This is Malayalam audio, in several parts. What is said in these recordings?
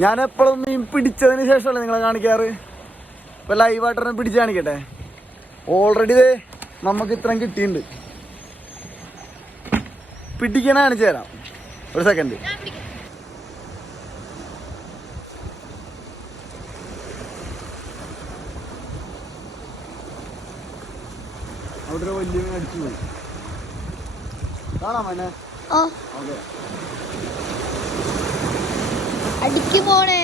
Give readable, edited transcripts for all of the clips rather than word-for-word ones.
ഞാൻ എപ്പോഴും മീൻ പിടിച്ചതിന് ശേഷമല്ലേ നിങ്ങളെ കാണിക്കാറ്. ഇപ്പൊ ലൈവായിട്ടൊരെണ്ണം പിടിച്ച് കാണിക്കട്ടെ. ഓൾറെഡി ഇതേ നമുക്ക് ഇത്രയും കിട്ടിയിട്ടുണ്ട്. പിടിക്കണ കാണിച്ചു തരാം. ഒരു സെക്കൻഡ്. അവിടെ ഒരു വലിയ മീൻ അടിച്ചു പോയി. കാണാം എന്നെ. ഓക്കെ, അടിക്ക് പോണേ.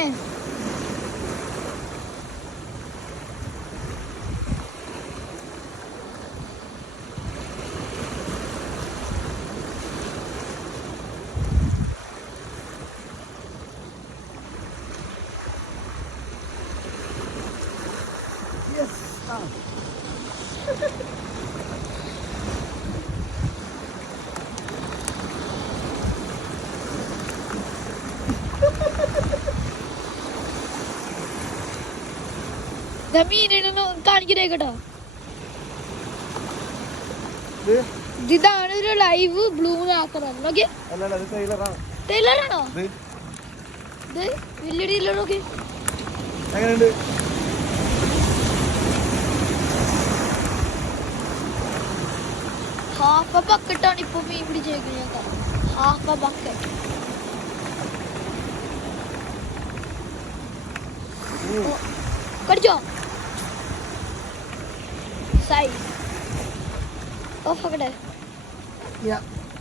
മീനൊന്ന് കാണിക്കണേ കേട്ടോ. ഇതാണ് ഒരു ലൈവ് ബ്ലൂ ആക്കണം. ടൈലറാണോ ഇത്? വലിയ ടൈലർ. നോക്കി ഹാഫ് എ ബക്കറ്റാണ് ഇപ്പൊ മീൻ പിടിച്ചേക്കുന്നത്. Half a bucket. കടിച്ചോ? Size off ആക്കട്ടെ.